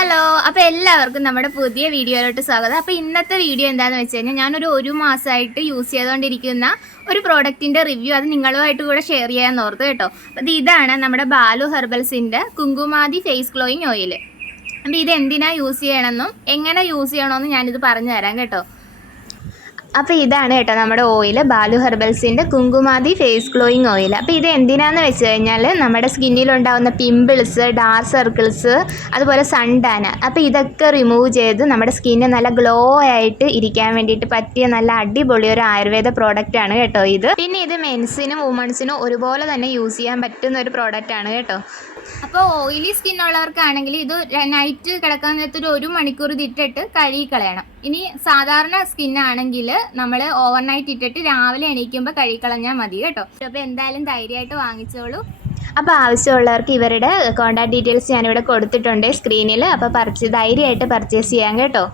Hello, അപ്പോൾ എല്ലാവർക്കും നമ്മുടെ പുതിയ വീഡിയോയിലോട്ട് സ്വാഗതം. അപ്പോൾ ഇന്നത്തെ വീഡിയോ എന്താണെന്ന് വെച്ച് കഴിഞ്ഞാൽ ഞാനൊരു മാസമായിട്ട് യൂസ് ചെയ്തുകൊണ്ടിരിക്കുന്ന ഒരു പ്രോഡക്റ്റിൻ്റെ റിവ്യൂ അത് നിങ്ങളുമായിട്ട് കൂടെ ഷെയർ ചെയ്യാൻ ഓർത്തു കേട്ടോ. അപ്പോൾ ഇതാണ് നമ്മുടെ ബാലു ഹെർബൽസിൻ്റെ കുങ്കുമാതി ഫേസ് ഗ്ലോയിങ് ഓയിൽ. അപ്പോൾ ഇത് എന്തിനാണ് യൂസ് ചെയ്യണമെന്നും എങ്ങനെ യൂസ് ചെയ്യണമെന്നും ഞാനിത് പറഞ്ഞു തരാം കേട്ടോ. അപ്പോൾ ഇതാണ് കേട്ടോ നമ്മുടെ ഓയിൽ, ബാലു ഹെർബൽസിൻ്റെ കുങ്കുമാതി ഫേസ് ഗ്ലോയിങ് ഓയിൽ. അപ്പോൾ ഇത് എന്തിനാന്ന് വെച്ച് കഴിഞ്ഞാൽ നമ്മുടെ സ്കിന്നിലുണ്ടാകുന്ന പിമ്പിൾസ്, ഡാർക്ക് സർക്കിൾസ്, അതുപോലെ സൺ ടാൻ, അപ്പോൾ ഇതൊക്കെ റിമൂവ് ചെയ്ത് നമ്മുടെ സ്കിന്ന് നല്ല ഗ്ലോ ആയിട്ട് ഇരിക്കാൻ വേണ്ടിയിട്ട് പറ്റിയ നല്ല അടിപൊളി ഒരു ആയുർവേദ പ്രോഡക്റ്റാണ് കേട്ടോ ഇത്. പിന്നെ ഇത് മെൻസിനും വുമൺസിനും ഒരുപോലെ തന്നെ യൂസ് ചെയ്യാൻ പറ്റുന്ന ഒരു പ്രോഡക്റ്റാണ് കേട്ടോ. അപ്പോൾ ഓയിലി സ്കിന്നുള്ളവർക്കാണെങ്കിൽ ഇത് നൈറ്റ് കിടക്കാൻ നേരത്ത് ഒരു മണിക്കൂർ ഇതിട്ടിട്ട് കഴുകി കളയണം. ഇനി സാധാരണ സ്കിന്നാണെങ്കിൽ നമ്മൾ ഓവർനൈറ്റ് ഇട്ടിട്ട് രാവിലെ എണീക്കുമ്പോൾ കഴുകിക്കളഞ്ഞാൽ മതി കേട്ടോ. അപ്പോൾ എന്തായാലും ധൈര്യമായിട്ട് വാങ്ങിച്ചോളൂ. അപ്പോൾ ആവശ്യമുള്ളവർക്ക് ഇവരുടെ കോൺടാക്ട് ഡീറ്റെയിൽസ് ഞാനിവിടെ കൊടുത്തിട്ടുണ്ട് സ്ക്രീനിൽ. അപ്പോൾ ധൈര്യമായിട്ട് പർച്ചേസ് ചെയ്യാം കേട്ടോ.